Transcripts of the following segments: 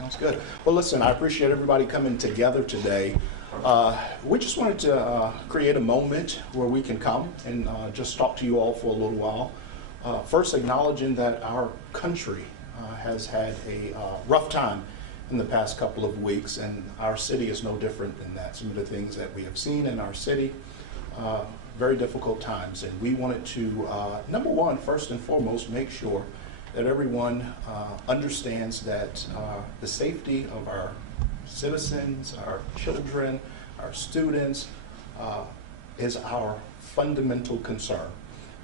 Sounds good. Well, listen, I appreciate everybody coming together today. We just wanted to create a moment where we can come and just talk to you all for a little while. First, acknowledging that our country has had a rough time in the past couple of weeks, and our city is no different than that. Some of the things that we have seen in our city, very difficult times, and we wanted to, number one, first and foremost, make sure that everyone understands that the safety of our citizens, our children, our students is our fundamental concern,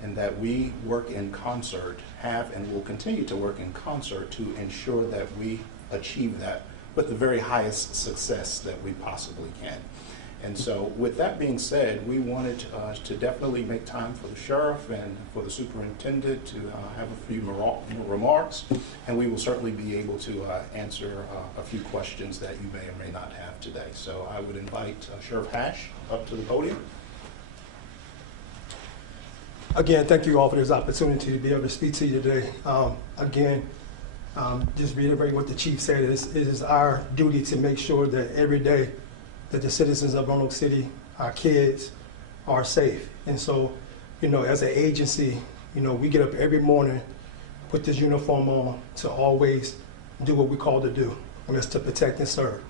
and that we work in concert, have and will continue to work in concert to ensure that we achieve that with the very highest success that we possibly can. And so with that being said, we wanted to definitely make time for the sheriff and for the superintendent to have a few remarks, and we will certainly be able to answer a few questions that you may or may not have today. So I would invite Sheriff Hash up to the podium. Again, thank you all for this opportunity to be able to speak to you today. Just reiterate what the chief said, it is our duty to make sure that every day that the citizens of Roanoke City, our kids, are safe. And so, as an agency, we get up every morning, put this uniform on to always do what we call to do, and that's to protect and serve.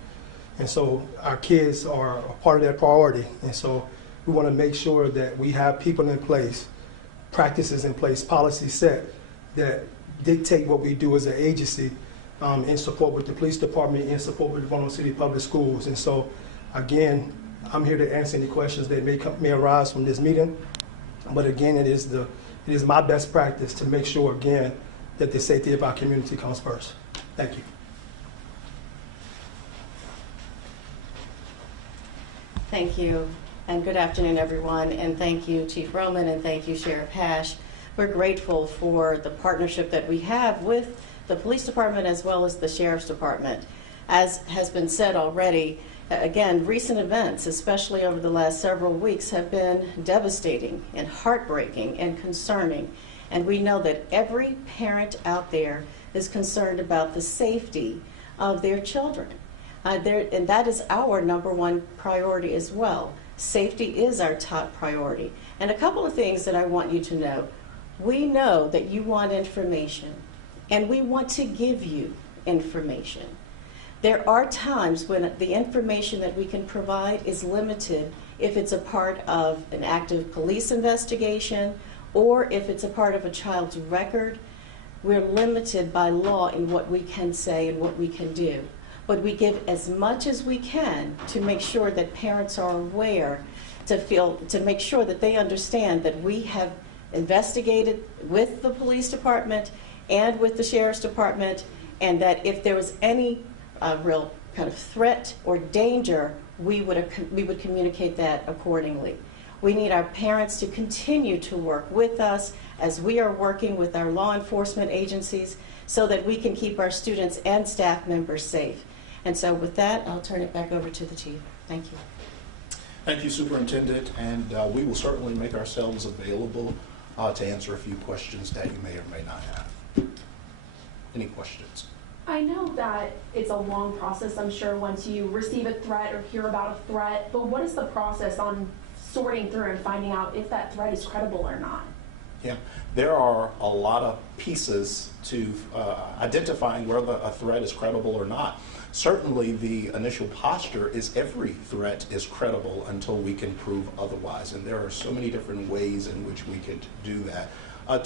And so our kids are a part of that priority. And so we want to make sure that we have people in place, practices in place, policies set that dictate what we do as an agency in support with the police department, in support with the Roanoke City Public Schools. And so, again, I'm here to answer any questions that may arise from this meeting. But again, it is my best practice to make sure, again, that the safety of our community comes first. Thank you. Thank you, and good afternoon, everyone. And thank you, Chief Roman, and thank you, Sheriff Hash. We're grateful for the partnership that we have with the police department as well as the sheriff's department. As has been said already, again, recent events, especially over the last several weeks, have been devastating and heartbreaking and concerning. And we know that every parent out there is concerned about the safety of their children. And that is our number one priority as well. Safety is our top priority. And a couple of things that I want you to know. We know that you want information, and we want to give you information. There are times when the information that we can provide is limited if it's a part of an active police investigation or if it's a part of a child's record. We're limited by law in what we can say and what we can do. But we give as much as we can to make sure that parents are aware, to make sure that they understand that we have investigated with the police department and with the sheriff's department, and that if there was any real kind of threat or danger, we would communicate that accordingly. We need our parents to continue to work with us as we are working with our law enforcement agencies so that we can keep our students and staff members safe. And so with that, I'll turn it back over to the chief. Thank you. Thank you, Superintendent, and we will certainly make ourselves available to answer a few questions that you may or may not have. Any questions? I know that it's a long process, I'm sure, once you receive a threat or hear about a threat, but what is the process on sorting through and finding out if that threat is credible or not? Yeah, there are a lot of pieces to identifying whether a threat is credible or not. Certainly the initial posture is every threat is credible until we can prove otherwise, and there are so many different ways in which we could do that,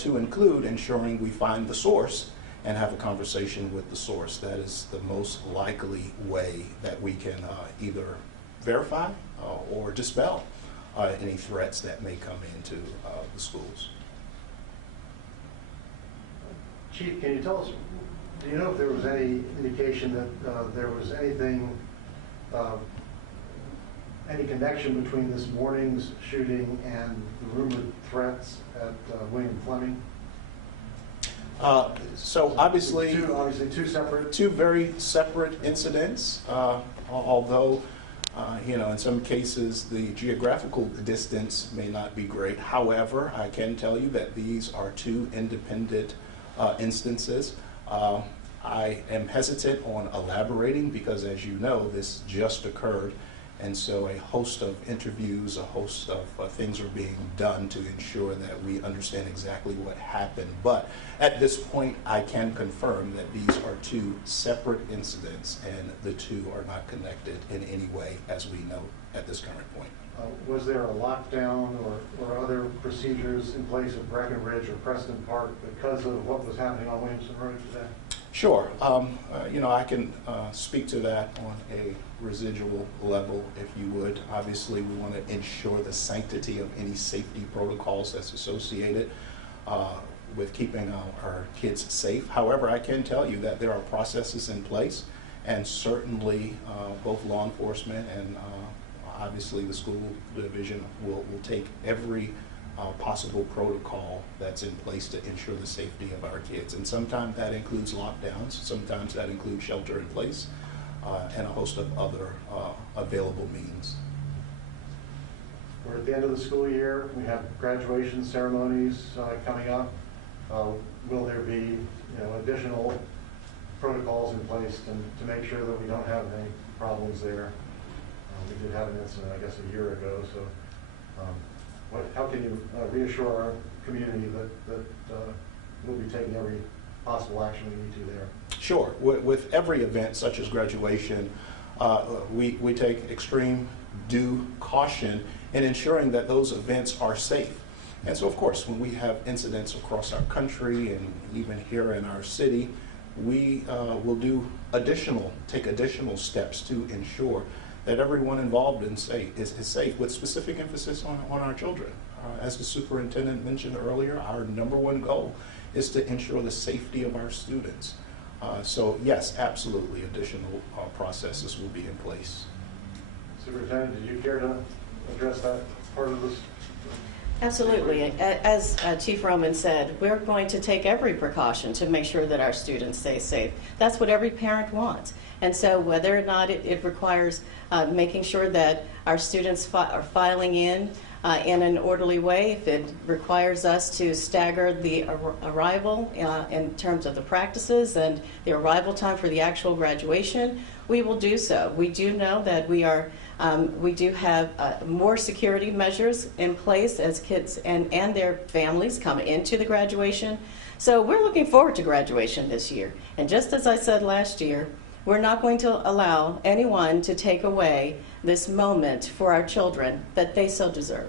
to include ensuring we find the source and have a conversation with the source. That is the most likely way that we can either verify or dispel any threats that may come into the schools. Chief, can you tell us, do you know if there was any indication that there was anything, any connection between this morning's shooting and the rumored threats at William Fleming? So obviously, two very separate incidents, although in some cases the geographical distance may not be great. However, I can tell you that these are two independent instances. I am hesitant on elaborating because, as you know, this just occurred, and so a host of interviews, a host of things are being done to ensure that we understand exactly what happened. But at this point, I can confirm that these are two separate incidents, and the two are not connected in any way, as we know at this current point. Was there a lockdown or other procedures in place at Breckenridge or Preston Park because of what was happening on Williamson Road today? Sure. I can speak to that on a residual level, if you would. Obviously, we want to ensure the sanctity of any safety protocols that's associated with keeping our kids safe. However, I can tell you that there are processes in place, and certainly both law enforcement and obviously the school division will take every possible protocol that's in place to ensure the safety of our kids. And sometimes that includes lockdowns, sometimes that includes shelter in place, and a host of other available means. We're at the end of the school year. We have graduation ceremonies coming up. Will there be additional protocols in place to make sure that we don't have any problems there? We did have an incident, I guess, a year ago. So how can you reassure our community that we'll be taking every possible action we need to there? Sure. With every event such as graduation, we take extreme due caution in ensuring that those events are safe. And so, of course, when we have incidents across our country and even here in our city, we will take additional steps to ensure that everyone involved is safe, with specific emphasis on our children. As the superintendent mentioned earlier, our number one goal is to ensure the safety of our students. So yes, absolutely, additional processes will be in place. Superintendent, did you care to address that part of this? Absolutely. As Chief Roman said, we're going to take every precaution to make sure that our students stay safe. That's what every parent wants. And so whether or not it requires making sure that our students are filing in an orderly way, if it requires us to stagger the arrival in terms of the practices and the arrival time for the actual graduation, we will do so. We do know that we do have more security measures in place as kids and their families come into the graduation. So we're looking forward to graduation this year. And just as I said last year, we're not going to allow anyone to take away this moment for our children that they so deserve.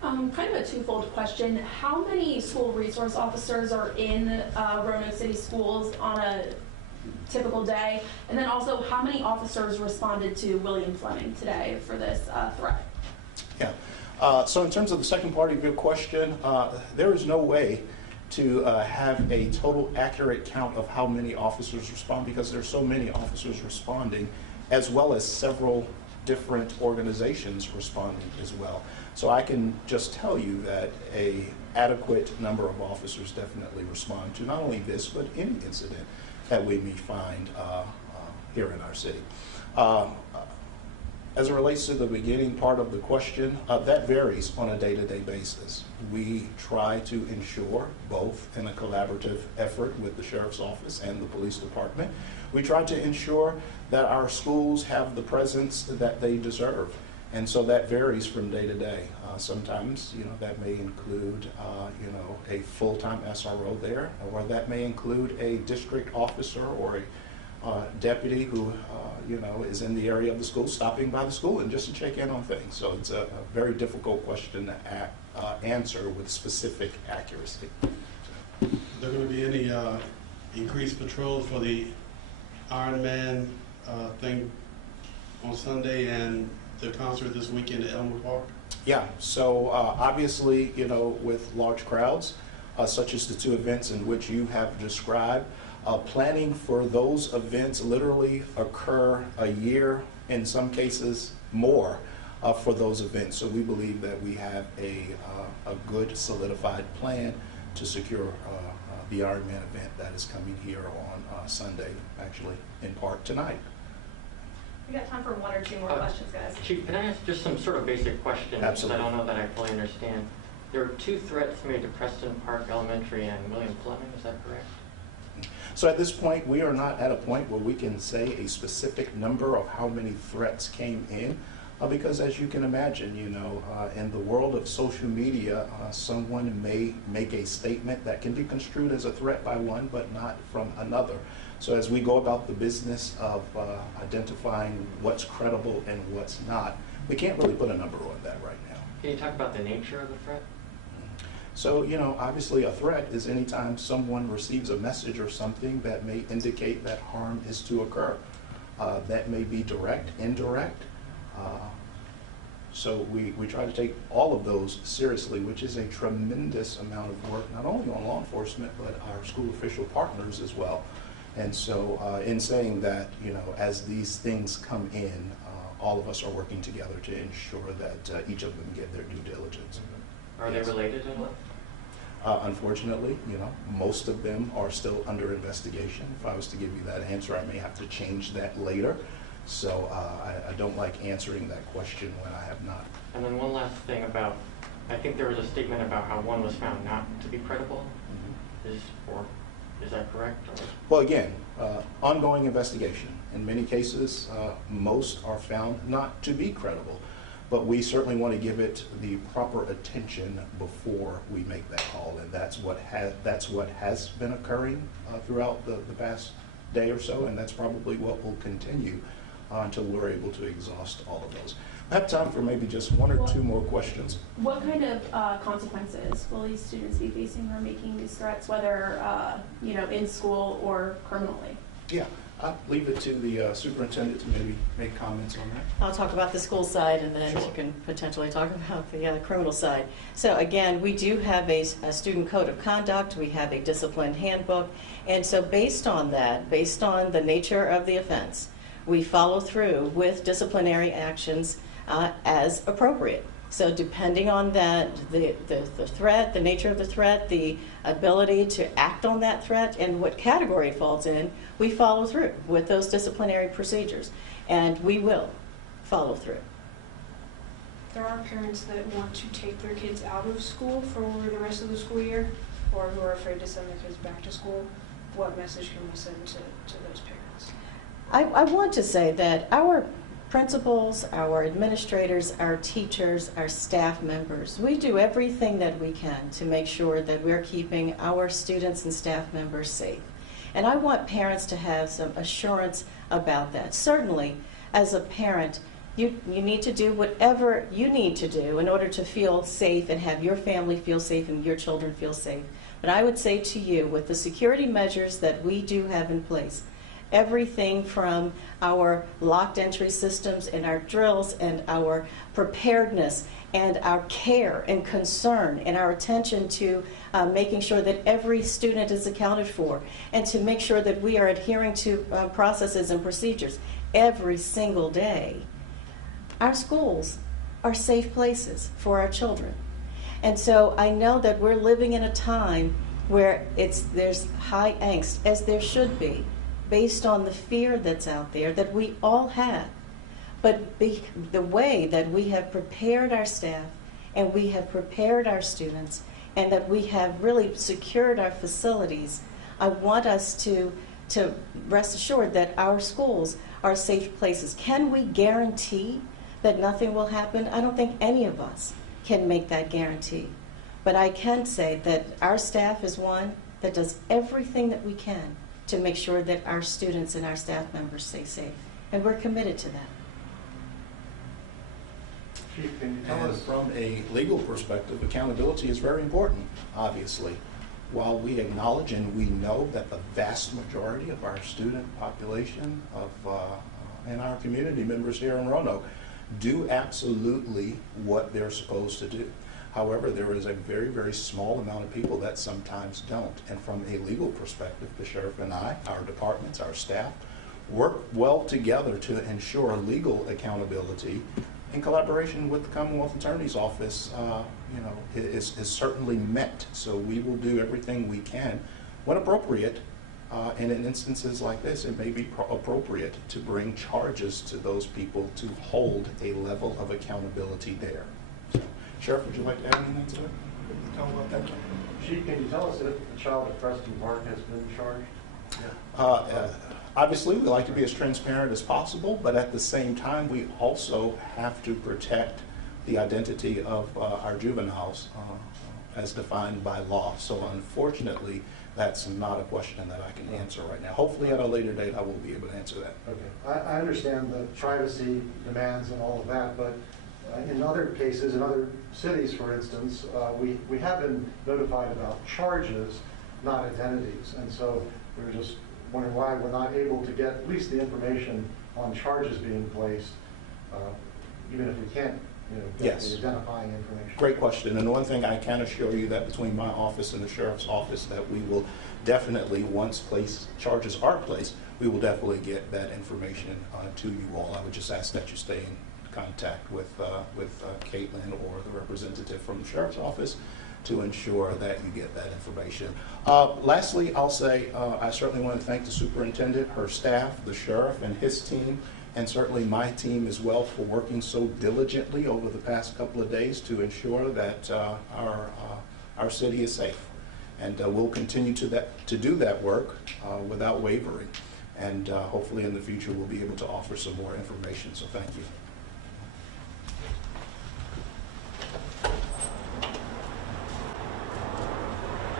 Kind of a twofold question. How many school resource officers are in Roanoke City schools on a typical day? And then also, how many officers responded to William Fleming today for this threat? Yeah. So in terms of the second part of your question, there is no way to have a total accurate count of how many officers respond, because there's so many officers responding, as well as several different organizations responding as well. So I can just tell you that an adequate number of officers definitely respond to not only this, but any incident that we may find here in our city. As it relates to the beginning part of the question, that varies on a day-to-day basis. We try to ensure, both in a collaborative effort with the Sheriff's Office and the Police Department, we try to ensure that our schools have the presence that they deserve. And so that varies from day to day. Sometimes, that may include, a full-time SRO there, or that may include a district officer or a deputy who, is in the area of the school, stopping by the school and just to check in on things. So it's a very difficult question to answer with specific accuracy. Are there going to be any increased patrols for the Iron Man thing on Sunday and the concert this weekend at Elmer Park? Yeah, so obviously, with large crowds, such as the two events in which you have described, planning for those events literally occur a year, in some cases more, for those events. So we believe that we have a good solidified plan to secure the Iron Man event that is coming here on Sunday, actually in part tonight. We got time for one or two more questions, guys. Chief, can I ask just some sort of basic questions? Absolutely. I don't know that I fully understand. There were two threats made to Preston Park Elementary and William Fleming, is that correct? So at this point, we are not at a point where we can say a specific number of how many threats came in, because as you can imagine, in the world of social media, someone may make a statement that can be construed as a threat by one, but not from another. So as we go about the business of identifying what's credible and what's not, we can't really put a number on that right now. Can you talk about the nature of the threat? So, obviously a threat is anytime someone receives a message or something that may indicate that harm is to occur. That may be direct, indirect. So we try to take all of those seriously, which is a tremendous amount of work, not only on law enforcement, but our school official partners as well. And so in saying that, as these things come in, all of us are working together to ensure that each of them get their due diligence. Are they related at all? Unfortunately, most of them are still under investigation. If I was to give you that answer, I may have to change that later. So I don't like answering that question when I have not. And then one last thing about, I think there was a statement about how one was found not to be credible. Is that correct? Or? Well, again, ongoing investigation. In many cases, most are found not to be credible. But we certainly want to give it the proper attention before we make that call, and that's what has been occurring throughout the past day or so, and that's probably what will continue until we're able to exhaust all of those. I have time for maybe just one or two more questions. What kind of consequences will these students be facing for making these threats, whether in school or criminally? Yeah. I'll leave it to the superintendent to maybe make comments on that. I'll talk about the school side, and then Sure. you can potentially talk about the criminal side. So again, we do have a student code of conduct. We have a discipline handbook. And so based on that, based on the nature of the offense, we follow through with disciplinary actions as appropriate. So depending on that, the threat, the nature of the threat, the ability to act on that threat, and what category it falls in, we follow through with those disciplinary procedures. And we will follow through. There are parents that want to take their kids out of school for the rest of the school year, or who are afraid to send their kids back to school. What message can we send to those parents? I want to say that our principals, our administrators, our teachers, our staff members, we do everything that we can to make sure that we're keeping our students and staff members safe. And I want parents to have some assurance about that. Certainly, as a parent, you need to do whatever you need to do in order to feel safe and have your family feel safe and your children feel safe. But I would say to you, with the security measures that we do have in place, everything from our locked entry systems and our drills and our preparedness and our care and concern and our attention to making sure that every student is accounted for and to make sure that we are adhering to processes and procedures every single day. Our schools are safe places for our children. And so I know that we're living in a time where there's high angst, as there should be, based on the fear that's out there that we all have. But the way that we have prepared our staff and we have prepared our students and that we have really secured our facilities, I want us to rest assured that our schools are safe places. Can we guarantee that nothing will happen? I don't think any of us can make that guarantee. But I can say that our staff is one that does everything that we can to make sure that our students and our staff members stay safe. And we're committed to that. Chief, can you tell And us? from a legal perspective, accountability is very important, obviously. While we acknowledge and we know that the vast majority of our student population and our community members here in Roanoke do absolutely what they're supposed to do. However, there is a very, very small amount of people that sometimes don't. And from a legal perspective, the sheriff and I, our departments, our staff, work well together to ensure legal accountability in collaboration with the Commonwealth Attorney's Office, is certainly met. So we will do everything we can when appropriate. And in instances like this, it may be appropriate to bring charges to those people to hold a level of accountability there. So, Sheriff, would you like to add anything to that? Tell about that? Chief, can you tell us if the child at Preston Park has been charged? Obviously, we like to be as transparent as possible, but at the same time, we also have to protect the identity of our juveniles as defined by law. So unfortunately, that's not a question that I can answer right now. Hopefully at a later date, I will be able to answer that. Okay, I understand the privacy demands and all of that, but in other cases, in other cities, for instance, we have been notified about charges, not identities. And so we're just wondering why we're not able to get at least the information on charges being placed, even if we can't, get Yes. the identifying information. Great question. And one thing I can assure you that between my office and the sheriff's office, that we will definitely, once charges are placed, we will definitely get that information to you all. I would just ask that you stay in contact with Caitlin or the representative from the sheriff's office to ensure that you get that information. Lastly, I'll say I certainly want to thank the superintendent, her staff, the sheriff and his team, and certainly my team as well for working so diligently over the past couple of days to ensure that our city is safe. And we'll continue to do that work without wavering. And hopefully in the future we'll be able to offer some more information. So thank you.